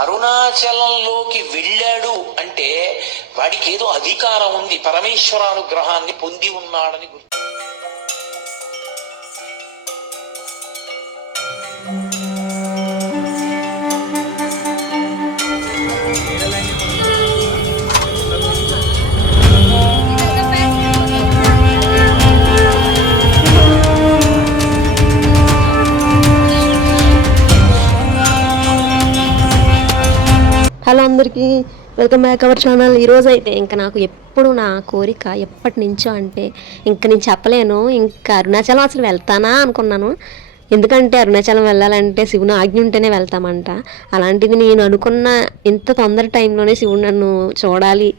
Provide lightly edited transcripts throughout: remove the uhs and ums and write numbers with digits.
అరుణాచలంలోకి వెళ్ళాడు అంటే వాడికి ఏదో అధికారం ఉంది, పరమేశ్వరానుగ్రహాన్ని పొంది ఉన్నాడని గుర్తు. హలో అందరికీ, వెల్కమ్ బ్యాక్ అవర్ ఛానల్. ఈరోజు అయితే ఇంకా నాకు ఎప్పుడు నా కోరిక ఎప్పటి నుంచో అంటే ఇంకా నేను చెప్పలేను, ఇంకా అరుణాచలం అసలు వెళ్తానా అనుకున్నాను. ఎందుకంటే అరుణాచలం వెళ్ళాలంటే శివుని ఆజ్ఞ ఉంటేనే వెళ్తామంట. అలాంటిది నేను అనుకున్న ఇంత తొందర టైంలోనే శివుడు నన్ను చూడాలి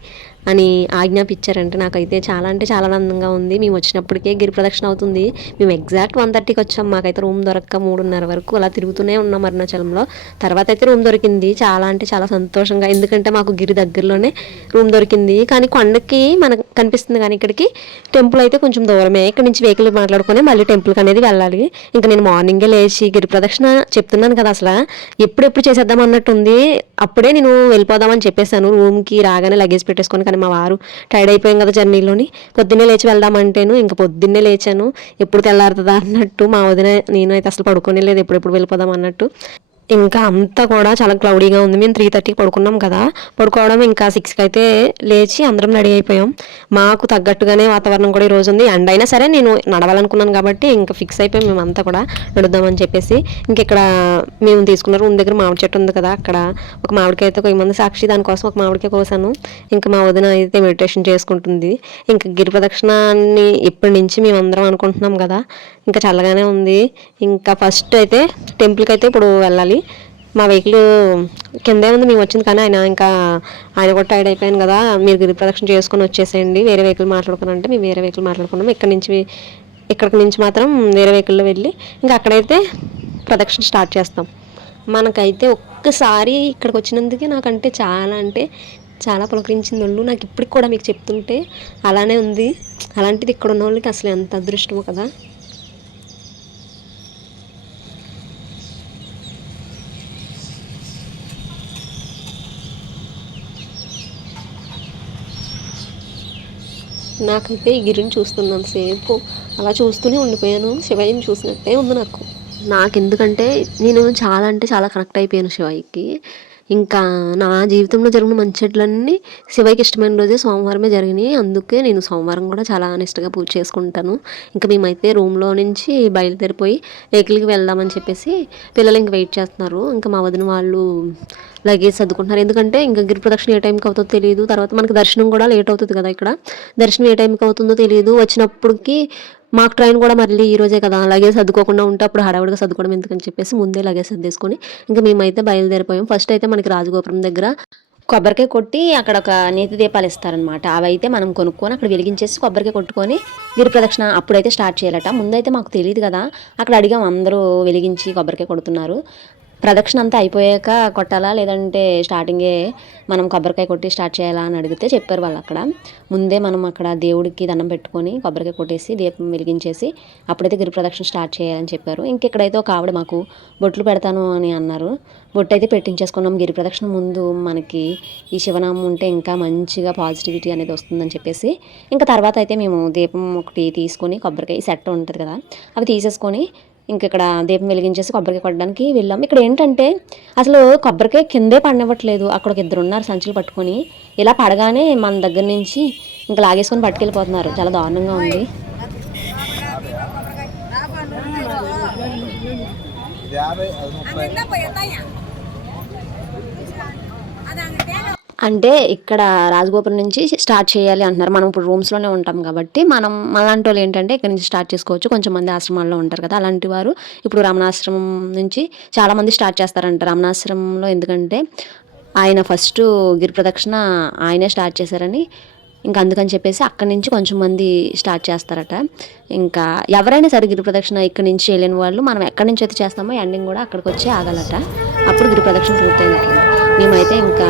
అని ఆజ్ఞాపించారంటే నాకైతే చాలా అంటే చాలా ఆనందంగా ఉంది. మేము వచ్చినప్పటికే గిరి ప్రదక్షిణ అవుతుంది. మేము ఎగ్జాక్ట్ 1:30కి వచ్చాం. మాకైతే రూమ్ దొరక్క 3:30 వరకు అలా తిరుగుతూనే ఉన్నాం అరుణాచలంలో. తర్వాత అయితే రూమ్ దొరికింది. చాలా అంటే చాలా సంతోషంగా, ఎందుకంటే మాకు గిరి దగ్గరలోనే రూమ్ దొరికింది. కానీ కొండకి మనకు కనిపిస్తుంది, కానీ ఇక్కడికి టెంపుల్ అయితే కొంచెం దూరమే. ఇక్కడ నుంచి వెహికల్ మాట్లాడుకొని మళ్ళీ టెంపుల్కి అనేది వెళ్ళాలి. ఇంకా నేను మార్నింగే లేచి గిరి ప్రదక్షిణ చెప్తున్నాను కదా, అసలు ఎప్పుడెప్పుడు చేసేద్దాం అన్నట్టుంది. అప్పుడే నేను వెళ్ళిపోదామని చెప్పేశాను. రూమ్కి రాగానే లగేజ్ పెట్టేసుకొని. కానీ మా వారు టైర్డ్ అయిపోయాం కదా జర్నీలోని, పొద్దున్నే లేచి వెళ్దామంటేను ఇంకా పొద్దున్నే లేచాను. ఎప్పుడు తెల్లారుతుందా అన్నట్టు మా వదిన నేను అయితే అసలు పడుకోనే లేదు, ఎప్పుడెప్పుడు వెళ్ళిపోదాం అన్నట్టు. ఇంకా అంతా కూడా చాలా క్లౌడీగా ఉంది. మేము 3:30కి పడుకున్నాం కదా, పడుకోవడం ఇంకా 6కి అయితే లేచి అందరం రెడీ అయిపోయాం. మాకు తగ్గట్టుగానే వాతావరణం కూడా ఈరోజు ఉంది. ఎండ అయినా సరే నేను నడవాలనుకున్నాను కాబట్టి ఇంకా ఫిక్స్ అయిపోయాం మేమంతా కూడా నడుద్దామని చెప్పేసి. ఇంకెక్కడ మేము తీసుకున్న రూమ్ దగ్గర మామిడి చెట్టు ఉంది కదా, అక్కడ ఒక మామిడికాయ అయితే 1000 మంది సాక్షి, దానికోసం ఒక మామిడికాయ కోసాను. ఇంకా మా వదిన అయితే మెడిటేషన్ చేసుకుంటుంది. ఇంకా గిరి ప్రదక్షిణాన్ని ఇప్పటి నుంచి మేమందరం అనుకుంటున్నాం కదా, ఇంకా చల్లగానే ఉంది. ఇంకా ఫస్ట్ అయితే టెంపుల్కి అయితే ఇప్పుడు వెళ్ళాలి. మా వెహికల్ కిందే ఉంది, మేము వచ్చింది. కానీ ఆయన కూడా టైర్డ్ అయిపోయాను కదా, మీరు గిరి ప్రదక్షిణ చేసుకొని వచ్చేసేయండి, వేరే వెహికల్ మాట్లాడుకున్నారంటే మేము వేరే వెహికల్ మాట్లాడుకున్నాం. ఇక్కడికి నుంచి మాత్రం వేరే వెహికల్లో వెళ్ళి ఇంకా అక్కడైతే ప్రదక్షిణ స్టార్ట్ చేస్తాం. మనకైతే ఒక్కసారి ఇక్కడికి వచ్చినందుకే నాకంటే చాలా పులకరించింది ఒళ్ళు. నాకు ఇప్పటికి కూడా మీకు చెప్తుంటే అలానే ఉంది. అలాంటిది ఇక్కడ ఉన్న వాళ్ళకి అసలు ఎంత అదృష్టమో కదా. నాకైతే ఈ గిరిని చూస్తున్నాను సేపు అలా చూస్తూనే ఉండిపోయాను. శివయ్యని చూసినట్టే ఉంది నాకు ఎందుకంటే నేను చాలా అంటే చాలా కనెక్ట్ అయిపోయాను శివయ్యకి. ఇంకా నా జీవితంలో జరిగిన మంచి చెట్లన్నీ శివయ్యకి ఇష్టమైన రోజే సోమవారమే జరిగినాయి. అందుకే నేను సోమవారం కూడా చాలా నిష్టగా పూజ చేసుకుంటాను. ఇంకా మేమైతే రూమ్లో నుంచి బయలుదేరిపోయి వెహికల్కి వెళ్దామని చెప్పేసి పిల్లలు ఇంక వెయిట్ చేస్తున్నారు. ఇంకా మా వదిన వాళ్ళు లగేజ్ సర్దుకుంటున్నారు. ఎందుకంటే ఇంకా గిరి ప్రదక్షిణ ఏ టైంకి అవుతుందో తెలియదు. తర్వాత మనకి దర్శనం కూడా లేట్ అవుతుంది కదా, ఇక్కడ దర్శనం ఏ టైంకి అవుతుందో తెలియదు. వచ్చినప్పటికి మాకు ట్రైన్ కూడా మళ్ళీ ఈ రోజే కదా, లగేజ్ సర్దుకోకుండా ఉంటే అప్పుడు హడావుడిగా సర్దుకోవడం ఎందుకని చెప్పేసి ముందే లగేజ్ సర్దేసుకొని ఇంకా మేమైతే బయలుదేరిపోయాం. ఫస్ట్ అయితే మనకి రాజగోపురం దగ్గర కొబ్బరికాయ కొట్టి అక్కడ ఒక నేతి దీపాలు ఇస్తారనమాట. అవైతే మనం కొనుక్కొని అక్కడ వెలిగించేసి కొబ్బరికాయ కొట్టుకొని గిరి ప్రదక్షిణ అప్పుడైతే స్టార్ట్ చేయాలట. ముందైతే మాకు తెలియదు కదా, అక్కడ అడిగాం, అందరూ వెలిగించి కొబ్బరికాయ కొడుతున్నారు. ప్రదక్షిణ అంతా అయిపోయాక కొట్టాలా లేదంటే స్టార్టింగే మనం కొబ్బరికాయ కొట్టి స్టార్ట్ చేయాలా అని అడిగితే చెప్పారు వాళ్ళు. అక్కడ ముందే మనం అక్కడ దేవుడికి దండం పెట్టుకొని కొబ్బరికాయ కొట్టేసి దీపం వెలిగించేసి అప్పుడైతే గిరి ప్రదక్షిణ స్టార్ట్ చేయాలని చెప్పారు. ఇంకెక్కడైతే ఒక ఆవిడ మాకు బొట్లు పెడతాను అని అన్నారు. బొట్టు అయితే పెట్టించేసుకున్నాం. గిరి ప్రదక్షిణ ముందు మనకి ఈ శివనామం ఉంటే ఇంకా మంచిగా పాజిటివిటీ అనేది వస్తుందని చెప్పేసి ఇంకా తర్వాత అయితే మేము దీపం ఒకటి తీసుకొని కొబ్బరికాయ సెట్ ఉంటుంది కదా, అవి తీసేసుకొని ఇక్కడ దీపం వెలిగించేసి కొబ్బరికాయ కొట్టడానికి వెళ్ళాం. ఇక్కడ ఏంటంటే అసలు కొబ్బరికాయ కిందే పడనివ్వట్లేదు. అక్కడ ఒక 2 ఉన్నారు సంచులు పట్టుకొని, ఇలా పడగానే మన దగ్గర నుంచి ఇంకా లాగేసుకొని పట్టుకెళ్ళిపోతున్నారు. చాలా దారుణంగా ఉంది. అంటే ఇక్కడ రాజగోపురం నుంచి స్టార్ట్ చేయాలి అంటున్నారు. మనం ఇప్పుడు రూమ్స్లోనే ఉంటాం కాబట్టి అలాంటి వాళ్ళు ఏంటంటే ఇక్కడ నుంచి స్టార్ట్ చేసుకోవచ్చు. కొంచెం మంది ఆశ్రమాల్లో ఉంటారు కదా, అలాంటి వారు ఇప్పుడు రమణాశ్రమం నుంచి చాలామంది స్టార్ట్ చేస్తారంట. రమణాశ్రమంలో ఎందుకంటే ఆయన ఫస్ట్ గిరి ప్రదక్షిణ ఆయనే స్టార్ట్ చేశారని ఇంకా అందుకని చెప్పేసి అక్కడి నుంచి కొంచెం మంది స్టార్ట్ చేస్తారట. ఇంకా ఎవరైనా సరే గిరి ప్రదక్షిణ ఇక్కడి నుంచి చేయలేని వాళ్ళు మనం ఎక్కడి నుంచి అయితే చేస్తామో ఎండింగ్ కూడా అక్కడికి వచ్చి ఆగాలట. అప్పుడు గిరి ప్రదక్షిణ పూర్తయినట్లు. మేమైతే ఇంకా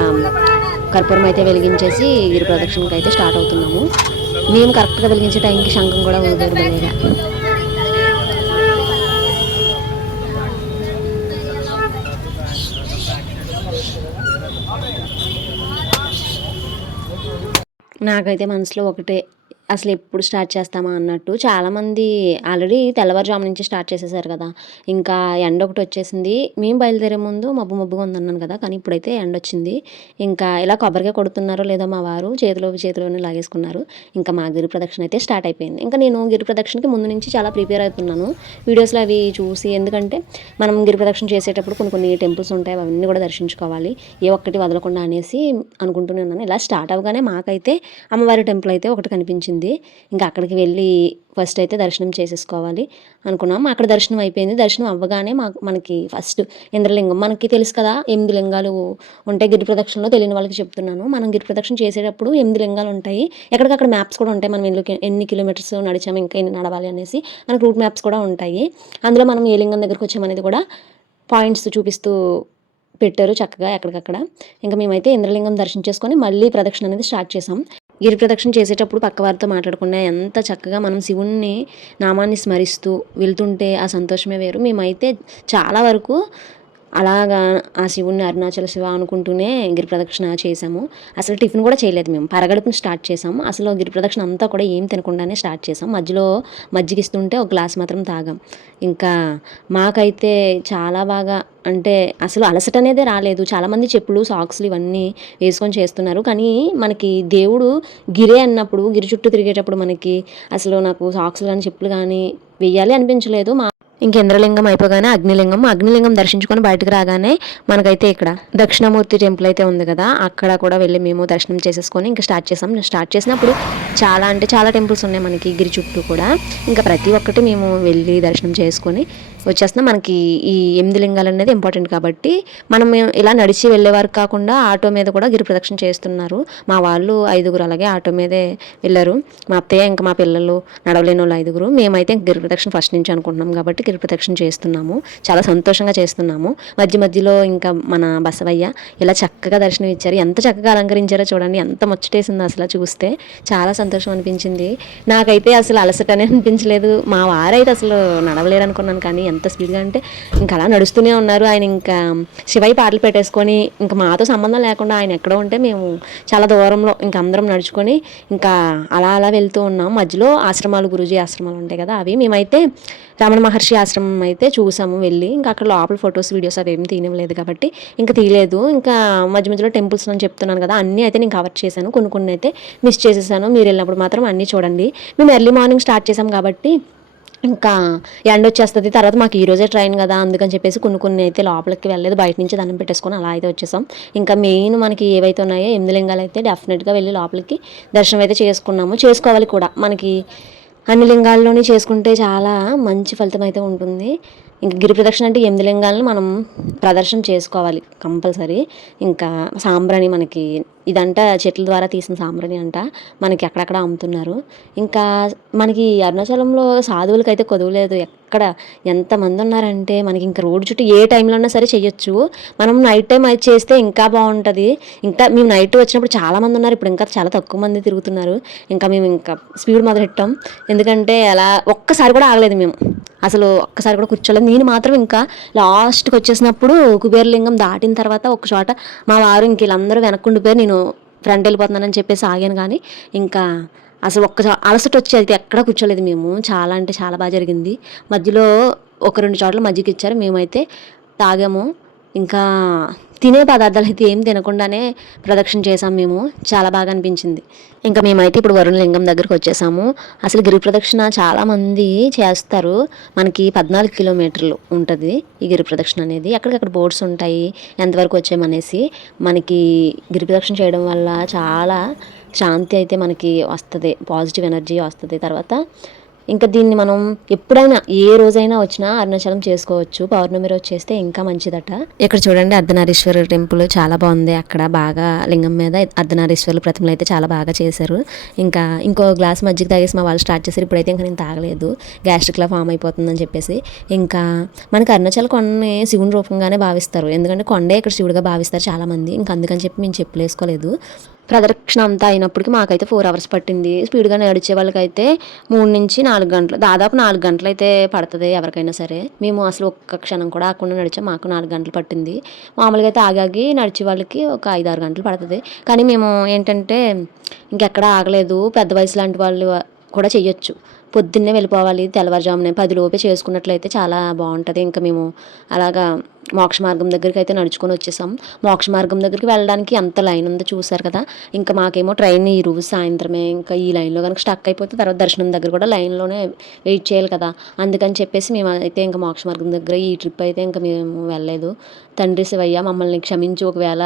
కర్పూరం అయితే వెలిగించేసి గిరి ప్రదక్షిణకి అయితే స్టార్ట్ అవుతున్నాము. మేము కరెక్ట్గా వెలిగించే టైంకి శంఖం కూడా ఊదారు బలేగా. నాకైతే మనసులో ఒకటే, అసలు ఎప్పుడు స్టార్ట్ చేస్తామా అన్నట్టు. చాలామంది ఆల్రెడీ తెల్లవారుజాము నుంచి స్టార్ట్ చేసేసారు కదా! ఇంకా ఎండ ఒకటి వచ్చేసింది. మేము బయలుదేరే ముందు మబ్బు మబ్బుగా ఉందన్నాను కదా! కానీ ఇప్పుడైతే ఎండొచ్చింది. ఇంకా ఇలా కొబ్బరికాయ కొడుతున్నారో లేదో మా వారు చేతిలోనే లాగేసుకున్నారు. ఇంకా మా గిరి ప్రదక్షిణ అయితే స్టార్ట్ అయిపోయింది. ఇంకా నేను గిరి ప్రదక్షిణకి ముందు నుంచి చాలా ప్రిపేర్ అవుతున్నాను. వీడియోస్లో అవి చూసి, ఎందుకంటే మనం గిరి ప్రదక్షిణ చేసేటప్పుడు కొన్ని టెంపుల్స్ ఉంటాయి, అవన్నీ కూడా దర్శించుకోవాలి. ఏ ఒక్కటి వదలకుండా అనేసి అనుకుంటూనే ఉన్నాను. ఇలా స్టార్ట్ అవ్వగానే మాకైతే అమ్మవారి టెంపుల్ అయితే ఒకటి కనిపించింది. ఇంకా అక్కడికి వెళ్ళి ఫస్ట్ అయితే దర్శనం చేసేసుకోవాలి అనుకున్నాం. అక్కడ దర్శనం అయిపోయింది. దర్శనం అవ్వగానే మనకి ఫస్ట్ ఇంద్రలింగం, మనకి తెలుసు కదా 8 లింగాలు ఉంటాయి గిరి ప్రదక్షిణలో. తెలియని వాళ్ళకి చెప్తున్నాను. మనం గిరి ప్రదక్షిణ చేసేటప్పుడు 8 లింగాలు ఉంటాయి. ఎక్కడికక్కడ మ్యాప్స్ కూడా ఉంటాయి. మనం ఎన్ని కిలోమీటర్స్ నడిచాము, ఇంకా ఎన్ని నడవాలి అనేసి మనకు రూట్ మ్యాప్స్ కూడా ఉంటాయి. అందులో మనం ఏ లింగం దగ్గరకు వచ్చామనేది కూడా పాయింట్స్ చూపిస్తూ పెట్టారు చక్కగా ఎక్కడికక్కడ. ఇంకా మేమైతే ఇంద్రలింగం దర్శించేసుకొని మళ్ళీ ప్రదక్షిణ అనేది స్టార్ట్ చేసాం. గిరి ప్రదక్షిణ చేసేటప్పుడు పక్కవారితో మాట్లాడకుండా ఎంత చక్కగా మనం శివుణ్ణి నామాన్ని స్మరిస్తూ వెళ్తుంటే ఆ సంతోషమే వేరు. మేమైతే చాలా వరకు అలాగా ఆ శివుణ్ణి అరుణాచల శివ అనుకుంటూనే గిరి ప్రదక్షిణ చేసాము. అసలు టిఫిన్ కూడా చేయలేదు మేము, పరగడుపుని స్టార్ట్ చేసాము. అసలు గిరి ప్రదక్షిణ అంతా కూడా ఏం తినకుండానే స్టార్ట్ చేసాం. మధ్యలో మజ్జిగిస్తుంటే ఒక గ్లాస్ మాత్రం తాగాం. ఇంకా మాకైతే చాలా బాగా, అంటే అసలు అలసట అనేదే రాలేదు. చాలామంది చెప్పులు సాక్స్లు ఇవన్నీ వేసుకొని చేస్తున్నారు, కానీ మనకి దేవుడు గిరే అన్నప్పుడు, గిరి చుట్టూ తిరిగేటప్పుడు మనకి అసలు నాకు సాక్స్లు కానీ చెప్పులు కానీ వెయ్యాలి అనిపించలేదు. ఇంకేంద్రలింగం అయిపోగానే అగ్నిలింగం దర్శించుకొని బయటకు రాగానే మనకైతే ఇక్కడ దక్షిణామూర్తి టెంపుల్ అయితే ఉంది కదా, అక్కడ కూడా వెళ్ళి మేము దర్శనం చేసేసుకొని ఇంకా స్టార్ట్ చేసాం. స్టార్ట్ చేసినప్పుడు చాలా టెంపుల్స్ ఉన్నాయి మనకి గిరి చుట్టూ కూడా. ఇంకా ప్రతి ఒక్కటి మేము వెళ్ళి దర్శనం చేసుకొని వచ్చేస్తున్నాం. మనకి ఈ 8 లింగాలు అనేది ఇంపార్టెంట్ కాబట్టి మనం ఇలా నడిచి వెళ్ళేవారు కాకుండా ఆటో మీద కూడా గిరి ప్రదక్షిణ చేస్తున్నారు. మా వాళ్ళు 5 అలాగే ఆటో మీదే వెళ్ళారు. మా అత్తయ్య ఇంకా మా పిల్లలు నడవలేని వాళ్ళు 5. మేమైతే గిరి ప్రదక్షిణ ఫస్ట్ నుంచి అనుకుంటున్నాం కాబట్టి గిరి ప్రదక్షిణ చేస్తున్నాము. చాలా సంతోషంగా చేస్తున్నాము. మధ్యలో ఇంకా మన బసవయ్య ఇలా చక్కగా దర్శనం ఇచ్చారు. ఎంత చక్కగా అలంకరించారో చూడండి, ఎంత ముచ్చటేసిందో అసలు చూస్తే. చాలా సంతోషం అనిపించింది. నాకైతే అసలు అలసటనే అనిపించలేదు. మా వారైతే అసలు నడవలేరు అనుకున్నాను, కానీ ఎంత స్పీడ్గా అంటే ఇంకా అలా నడుస్తూనే ఉన్నారు. ఆయన ఇంకా శివయ్య పాటలు పెట్టేసుకొని ఇంకా మాతో సంబంధం లేకుండా ఆయన ఎక్కడో ఉంటే మేము చాలా దూరంలో ఇంకా అందరం నడుచుకొని ఇంకా అలా వెళ్తూ ఉన్నాం. మధ్యలో ఆశ్రమాలు, గురూజీ ఆశ్రమాలు ఉంటాయి కదా, అవి మేమైతే రమణ మహర్షి ఆశ్రమం అయితే చూసాము వెళ్ళి. ఇంకా అక్కడ లోపల ఫొటోస్ వీడియోస్ అవి ఏమి తీయలేదు కాబట్టి ఇంకా తీయలేదు. ఇంకా మధ్యలో టెంపుల్స్ అని చెప్తున్నాను కదా, అన్నీ అయితే నేను కవర్ చేశాను. కొన్ని అయితే మిస్ చేసేసాను. మీరు వెళ్ళినప్పుడు మాత్రం అన్నీ చూడండి. మేము ఎర్లీ మార్నింగ్ స్టార్ట్ చేసాం కాబట్టి ఇంకా ఎండ వచ్చేస్తుంది. తర్వాత మాకు ఈరోజే ట్రైన్ కదా, అందుకని చెప్పేసి కొన్ని అయితే లోపలికి వెళ్ళలేదు, బయట నుంచి దండం పెట్టేసుకొని అలా అయితే వచ్చేసాం. ఇంకా మెయిన్ మనకి ఏవైతే ఉన్నాయో 8 లింగాలు అయితే డెఫినెట్గా వెళ్ళి లోపలికి దర్శనం అయితే చేసుకోవాలి కూడా. మనకి అన్ని లింగాల్లోని చేసుకుంటే చాలా మంచి ఫలితం అయితే ఉంటుంది. ఇంకా గిరి ప్రదక్షిణ అంటే 8 లింగాలను మనం ప్రదర్శన చేసుకోవాలి కంపల్సరీ. ఇంకా సాంబ్రాణి మనకి ఇదంట చెట్ల ద్వారా తీసిన సాంబ్రాణి అంట, మనకి అక్కడక్కడ అమ్ముతున్నారు. ఇంకా మనకి అరుణాచలంలో సాధువులకి అయితే కొదవలేదు. ఎక్కడ ఎంతమంది ఉన్నారంటే మనకి ఇంకా రోడ్డు చుట్టూ ఏ టైంలో ఉన్నా సరే చేయొచ్చు. మనం నైట్ టైం అయితే చేస్తే ఇంకా బాగుంటుంది. ఇంకా మేము నైట్ వచ్చినప్పుడు చాలామంది ఉన్నారు, ఇప్పుడు ఇంకా చాలా తక్కువ మంది తిరుగుతున్నారు. ఇంకా మేము ఇంకా స్పీడ్ మొదలెట్టాం, ఎందుకంటే అలా ఒక్కసారి కూడా ఆగలేదు మేము, అసలు ఒక్కసారి కూడా కూర్చోలేదు. నేను మాత్రం ఇంకా లాస్ట్కి వచ్చేసినప్పుడు కుబేరలింగం దాటిన తర్వాత ఒక చోట మా వారు ఇంక వీళ్ళందరూ వెనక్కుండిపోయారు, నేను ఫ్రంట్ వెళ్ళిపోతున్నానని చెప్పేసి ఆగాను. కానీ ఇంకా అసలు అలసట వచ్చి అయితే ఎక్కడ కూర్చోలేదు మేము. చాలా అంటే చాలా బాగా జరిగింది. మధ్యలో 1-2 చోట్ల మజ్జిగ ఇచ్చారు, మేమైతే తాగాము. ఇంకా తినే పదార్థాలు అయితే ఏం తినకుండానే ప్రదక్షిణ చేసాం మేము. చాలా బాగా అనిపించింది. ఇంకా మేమైతే ఇప్పుడు వరుణ లింగం దగ్గరికి వచ్చేసాము. అసలు గిరి ప్రదక్షిణ చాలామంది చేస్తారు. మనకి 14 కిలోమీటర్లు ఉంటుంది ఈ గిరి ప్రదక్షిణ అనేది. ఎక్కడికక్కడ బోర్డ్స్ ఉంటాయి ఎంతవరకు వచ్చామనేసి. మనకి గిరి ప్రదక్షిణ చేయడం వల్ల చాలా శాంతి అయితే మనకి వస్తుంది, పాజిటివ్ ఎనర్జీ వస్తుంది. తర్వాత ఇంకా దీన్ని మనం ఎప్పుడైనా ఏ రోజైనా వచ్చినా అరుణాచలం చేసుకోవచ్చు. పౌర్ణమి రోజు చేస్తే ఇంకా మంచిదట. ఇక్కడ చూడండి అర్ధనారీశ్వర టెంపుల్ చాలా బాగుంది. అక్కడ బాగా లింగం మీద అర్ధనారీశ్వరుల ప్రతిమలు అయితే చాలా బాగా చేశారు. ఇంకా ఇంకో గ్లాస్ మజ్జిగ తాగేసి మా వాళ్ళు స్టార్ట్ చేశారు. ఇప్పుడైతే ఇంకా నేను తాగలేదు, గ్యాస్ట్రిక్లా ఫామ్ అయిపోతుందని చెప్పేసి. ఇంకా మనకి అరుణాచల కొండని శివుని రూపంగానే భావిస్తారు, ఎందుకంటే కొండే ఇక్కడ శివుడిగా భావిస్తారు చాలామంది. ఇంకా అందుకని చెప్పి మేము చెప్పులు వేసుకోలేదు. ప్రదక్షిణ అంతా అయినప్పటికీ మాకైతే 4 అవర్స్ పట్టింది. స్పీడ్గా నడిచే వాళ్ళకైతే 3 నుంచి 4 గంటలు, దాదాపు 4 గంటలు అయితే పడుతుంది ఎవరికైనా సరే. మేము అసలు ఒక్క క్షణం కూడా ఆగకుండా నడిచాం. మాకు 4 గంటలు పట్టింది. మామూలుగా అయితే ఆగాగి నడిచే వాళ్ళకి ఒక 5-6 గంటలు పడుతుంది. కానీ మేము ఏంటంటే ఇంకెక్కడ ఆగలేదు. పెద్ద వయసు లాంటి వాళ్ళు కూడా చెయ్యొచ్చు. పొద్దున్నే వెళ్ళిపోవాలి, తెల్లవారుజామునే 10 లోపే చేసుకున్నట్లయితే చాలా బాగుంటుంది. ఇంకా మేము అలాగా మోక్ష మార్గం దగ్గరికి అయితే నడుచుకొని వచ్చేసాం. మోక్ష మార్గం దగ్గరికి వెళ్ళడానికి ఎంత లైన్ ఉందో చూసారు కదా. ఇంకా మాకేమో ట్రైన్ ఈ రోజు సాయంత్రమే. ఇంకా ఈ లైన్లో కనుక స్టక్ అయిపోతే తర్వాత దర్శనం దగ్గర కూడా లైన్లోనే వెయిట్ చేయాలి కదా. అందుకని చెప్పేసి మేము అయితే ఇంకా మోక్ష మార్గం దగ్గర ఈ ట్రిప్ అయితే ఇంకా మేము వెళ్ళలేదు. తండ్రి శివయ్య మమ్మల్ని క్షమించి, ఒకవేళ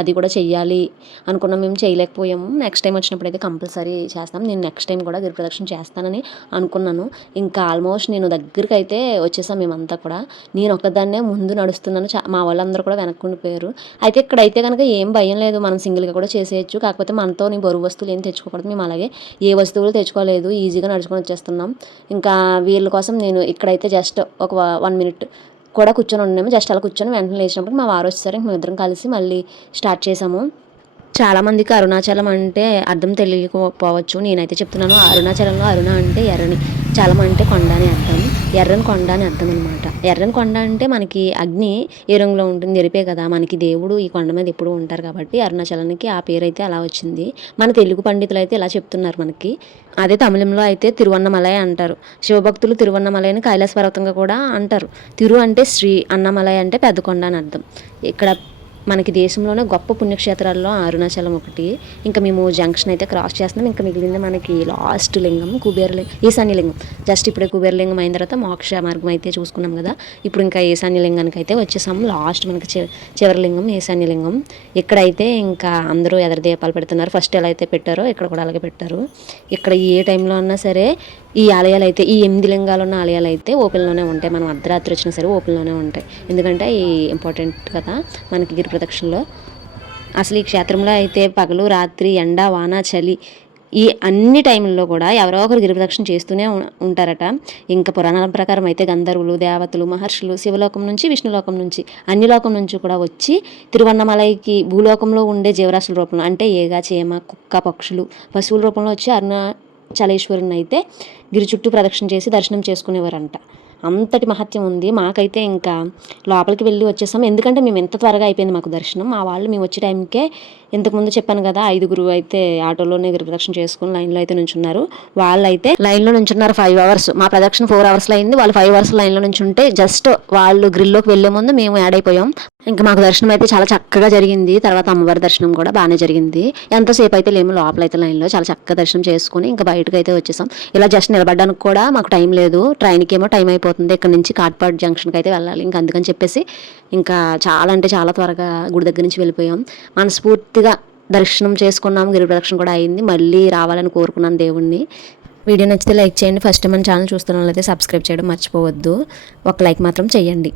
అది కూడా చెయ్యాలి అనుకున్నాం, మేము చేయలేకపోయాము. నెక్స్ట్ టైం వచ్చినప్పుడు అయితే కంపల్సరీ చేస్తాం. నేను నెక్స్ట్ టైం కూడా గిరి ప్రదక్షిణ చేస్తానని అనుకున్నాను. ఇంకా ఆల్మోస్ట్ నేను దగ్గరికి అయితే వచ్చేసాం మేమంతా కూడా. నేను ఒక్కదాన్నే ముందు నడుస్తున్నాను, మా వాళ్ళందరూ కూడా వెనక్కుండిపోయారు. అయితే ఇక్కడైతే కనుక ఏం భయం లేదు, మనం సింగిల్గా కూడా చేసేయచ్చు. కాకపోతే మనతో నీ బరువు వస్తువులు ఏం తెచ్చుకోకూడదు. మేము అలాగే ఏ వస్తువులు తెచ్చుకోలేదు, ఈజీగా నడుచుకొని వచ్చేస్తున్నాం. ఇంకా వీళ్ళ కోసం నేను ఇక్కడైతే జస్ట్ ఒక 1 మినిట్ కూడా కూర్చొని ఉన్నాము. జస్ట్ అలా కూర్చొని వెంటనే లేచినప్పుడు మా వారు వచ్చేసరికి మేము ఇద్దరం కలిసి మళ్ళీ స్టార్ట్ చేసాము. చాలామందికి అరుణాచలం అంటే అర్థం తెలియకపోవచ్చు. నేనైతే చెప్తున్నాను, అరుణాచలంలో అరుణ అంటే ఎర్రని, చలం అంటే కొండ అని అర్థం, ఎర్రని కొండ అని అర్థం అనమాట. ఎర్రని కొండ అంటే మనకి అగ్ని ఏ రంగులో ఉంటుంది, ఎరిపే కదా. మనకి దేవుడు ఈ కొండ మీద ఎప్పుడూ ఉంటారు కాబట్టి అరుణాచలానికి ఆ పేరు అయితే అలా వచ్చింది. మన తెలుగు పండితులు అయితే ఇలా చెప్తున్నారు మనకి. అదే తమిళంలో అయితే తిరువన్నమలై అంటారు. శివభక్తులు తిరువన్నమలైని కైలాస పర్వతంగా కూడా అంటారు. తిరు అంటే శ్రీ, అన్నమలై అంటే పెద్ద కొండ అని అర్థం. ఇక్కడ మనకి దేశంలోనే గొప్ప పుణ్యక్షేత్రాల్లో అరుణాచలం ఒకటి. ఇంకా మేము జంక్షన్ అయితే క్రాస్ చేస్తున్నాం. ఇంకా మిగిలింది మనకి లాస్ట్ లింగం ఈశాన్య లింగం. జస్ట్ ఇప్పుడే కుబేరలింగం అయిన తర్వాత మోక్ష మార్గం అయితే చూసుకున్నాం కదా. ఇప్పుడు ఇంకా ఈశాన్య లింగానికి అయితే వచ్చేసాం. లాస్ట్ మనకి చివరి లింగం ఈశాన్య లింగం. ఇక్కడైతే ఇంకా అందరూ ఎదర దీపాలు పెడుతున్నారు. ఫస్ట్ ఎలా అయితే పెట్టారో ఇక్కడ కూడా అలాగే పెట్టారు. ఇక్కడ ఏ టైంలో అన్నా సరే ఈ ఆలయాలు అయితే, ఈ 8 లింగాలు ఉన్న ఆలయాలు అయితే ఓపెన్లోనే ఉంటాయి. మనం అర్ధరాత్రి వచ్చినా సరే ఓపెన్లోనే ఉంటాయి. ఎందుకంటే ఈ ఇంపార్టెంట్ కదా మనకి గిరి ప్రదక్షిణలో. అసలు ఈ క్షేత్రంలో అయితే పగలు రాత్రి ఎండ వాన చలి ఈ అన్ని టైంల్లో కూడా ఎవరో ఒకరు గిరి ప్రదక్షిణ చేస్తూనే ఉంటారట. ఇంకా పురాణాల ప్రకారం అయితే గంధర్వులు, దేవతలు, మహర్షులు శివలోకం నుంచి విష్ణులోకం నుంచి అన్ని లోకం నుంచి కూడా వచ్చి తిరువన్నమలైకి భూలోకంలో ఉండే జీవరాశుల రూపంలో, అంటే ఏగా చీమ కుక్క పక్షులు పశువుల రూపంలో వచ్చి అరుణాచలేశ్వరుని అయితే గిరి చుట్టూ ప్రదక్షిణ చేసి దర్శనం చేసుకునేవారంట. అంతటి మహత్యం ఉంది. మాకైతే ఇంకా లోపలికి వెళ్ళి వచ్చేసాం. ఎందుకంటే మేము ఎంత త్వరగా అయిపోయింది మాకు దర్శనం. మా వాళ్ళు మేము వచ్చే టైంకే, ఇంతకుముందు చెప్పాను కదా 5 అయితే ఆటోలోనే గిరి ప్రదక్షిణ చేసుకుని లైన్లో అయితే నుంచున్నారు. వాళ్ళైతే లైన్లో నుంచున్నారు 5 అవర్స్. మా ప్రదక్షిణ 4 అవర్స్లో అయింది. వాళ్ళు 5 అవర్స్ లైన్లో నుంచుంటే జస్ట్ వాళ్ళు గ్రిల్లోకి వెళ్లే ముందు మేము యాడ్ అయిపోయాం. ఇంకా మాకు దర్శనం అయితే చాలా చక్కగా జరిగింది. తర్వాత అమ్మవారి దర్శనం కూడా బాగానే జరిగింది. ఎంతసేపు అయితే లేము, లోపలైతే లైన్లో చాలా చక్కగా దర్శనం చేసుకుని ఇంకా బయటకు అయితే వచ్చేసాం. ఇలా జస్ట్ నిలబడడానికి కూడా మాకు టైం లేదు. ట్రైన్కి ఏమో టైం అయిపోతుంది. ఇక్కడ నుంచి కాట్పాడ్ జంక్షన్కి అయితే వెళ్ళాలి. ఇంకా అందుకని చెప్పేసి ఇంకా చాలా అంటే చాలా త్వరగా గుడి దగ్గర నుంచి వెళ్ళిపోయాం. మనస్ఫూర్తిగా దర్శనం చేసుకున్నాం. గిరి ప్రదక్షిణ కూడా అయింది. మళ్ళీ రావాలని కోరుకున్నాను దేవుణ్ణి. వీడియో నచ్చితే లైక్ చేయండి. ఫస్ట్ మన ఛానల్ చూస్తున్న వాళ్ళైతే సబ్స్క్రైబ్ చేయడం మర్చిపోవద్దు. ఒక లైక్ మాత్రం చేయండి.